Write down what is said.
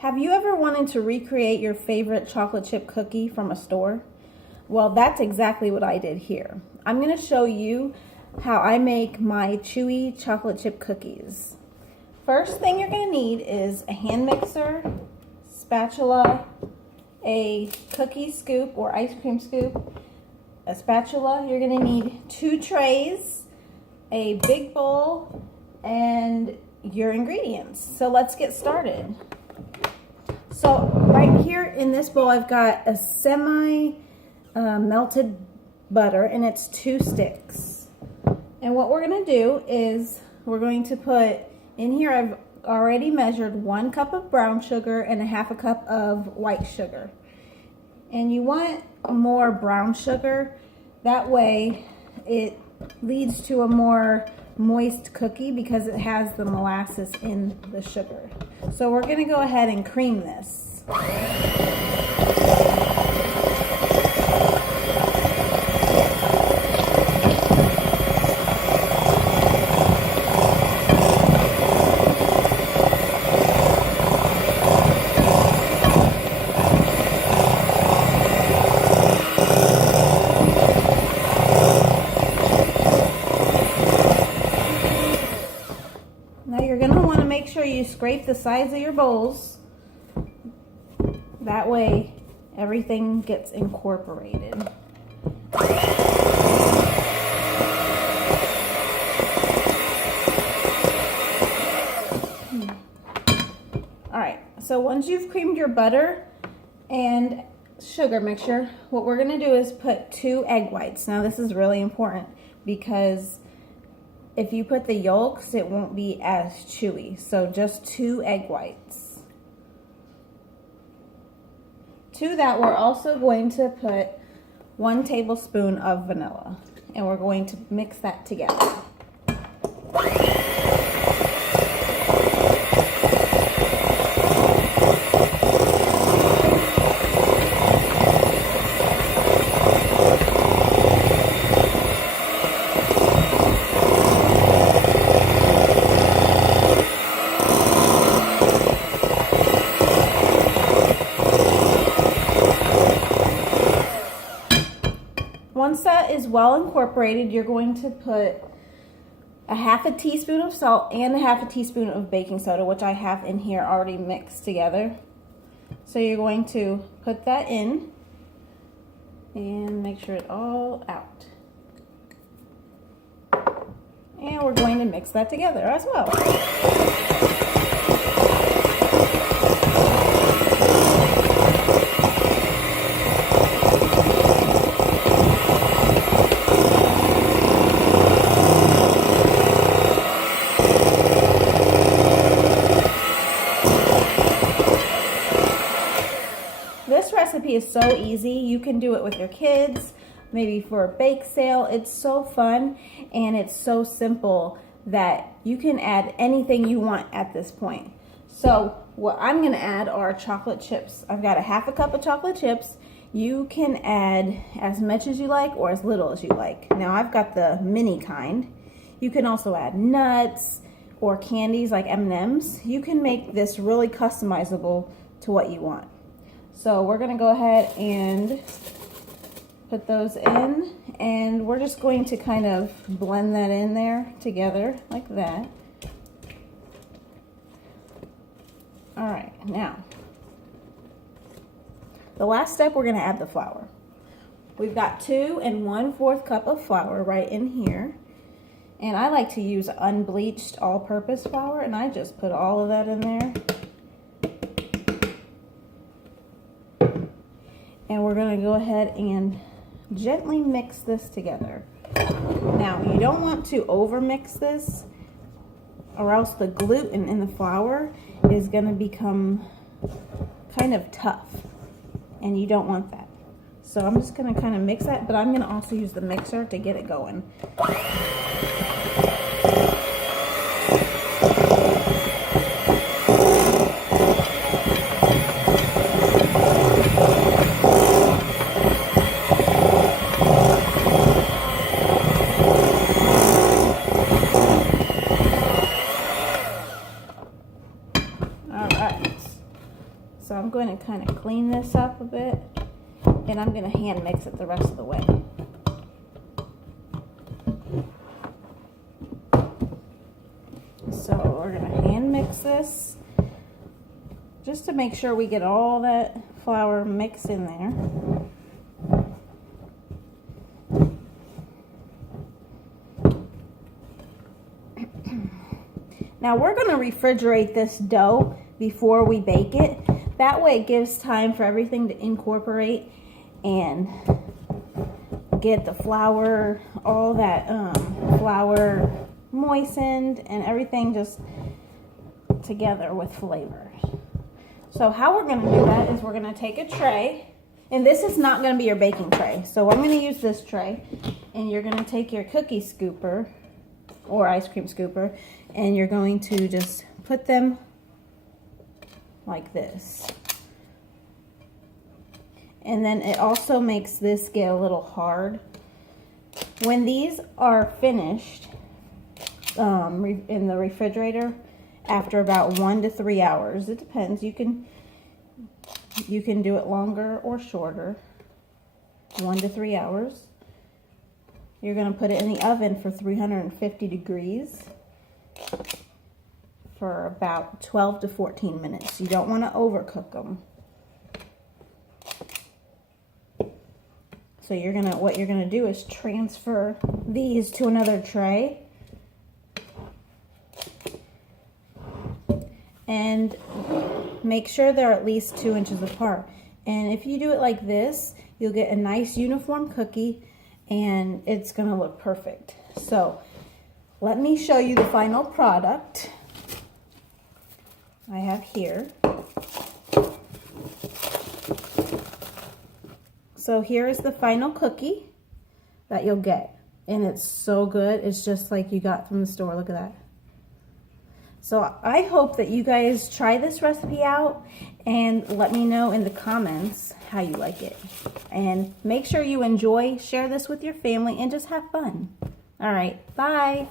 Have you ever wanted to recreate your favorite chocolate chip cookie from a store? Well, that's exactly what I did here. I'm going to show you how I make my chewy chocolate chip cookies. First thing you're going to need is a hand mixer, spatula, a cookie scoop or ice cream scoop, a spatula. You're going to need 2 trays, a big bowl, and your ingredients. So let's get started. So right here in this bowl, I've got a melted butter, and it's 2 sticks. And what we're going to do is we're going to put in here, I've already measured 1 cup of brown sugar and 1/2 cup of white sugar. And you want more brown sugar, that way it leads to a more moist cookie because it has the molasses in the sugar. So we're going to go ahead and cream this. Now you're going to want to make sure you scrape the sides of your bowls. That way everything gets incorporated. Alright, so once you've creamed your butter and sugar mixture, what we're going to do is put 2 egg whites. Now this is really important because if you put the yolks, it won't be as chewy. So just 2 egg whites. To that, we're also going to put 1 tablespoon of vanilla, and we're going to mix that together. Once that is well incorporated, you're going to put 1/2 teaspoon of salt and 1/2 teaspoon of baking soda, which I have in here already mixed together. So you're going to put that in and make sure it's all out. And we're going to mix that together as well. This recipe is so easy. You can do it with your kids, maybe for a bake sale. It's so fun and it's so simple that you can add anything you want at this point. So what I'm going to add are chocolate chips. I've got 1/2 cup of chocolate chips. You can add as much as you like or as little as you like. Now I've got the mini kind. You can also add nuts or candies like M&Ms. You can make this really customizable to what you want. So we're going to go ahead and put those in, and we're just going to kind of blend that in there together like that. All right, now the last step, we're going to add the flour. We've got 2 1/4 cup of flour right in here, and I like to use unbleached all-purpose flour, and I just put all of that in there. And we're going to go ahead and gently mix this together. Now, you don't want to over mix this, or else the gluten in the flour is going to become kind of tough, and you don't want that. So I'm just going to kind of mix that, but I'm going to also use the mixer to get it going. So I'm going to kind of clean this up a bit, and I'm going to hand mix it the rest of the way. So we're going to hand mix this just to make sure we get all that flour mixed in there. Now we're going to refrigerate this dough before we bake it. That way it gives time for everything to incorporate and get the flour, all that flour moistened and everything just together with flavor. So how we're going to do that is we're going to take a tray, and this is not going to be your baking tray. So I'm going to use this tray, and you're going to take your cookie scooper or ice cream scooper, and you're going to just put them like this. And then it also makes this get a little hard. When these are finished in the refrigerator, after about 1 to 3 hours, it depends. You can do it longer or shorter. 1 to 3 hours. You're going to put it in the oven for 350 degrees for about 12 to 14 minutes. You don't want to overcook them. So what you're gonna do is transfer these to another tray, and make sure they're at least 2 inches apart. And if you do it like this, you'll get a nice uniform cookie, and it's gonna look perfect. So let me show you the final product I have here. So here is the final cookie that you'll get. And it's so good. It's just like you got from the store. Look at that. So I hope that you guys try this recipe out and let me know in the comments how you like it. And make sure you enjoy, share this with your family, and just have fun. All right, bye.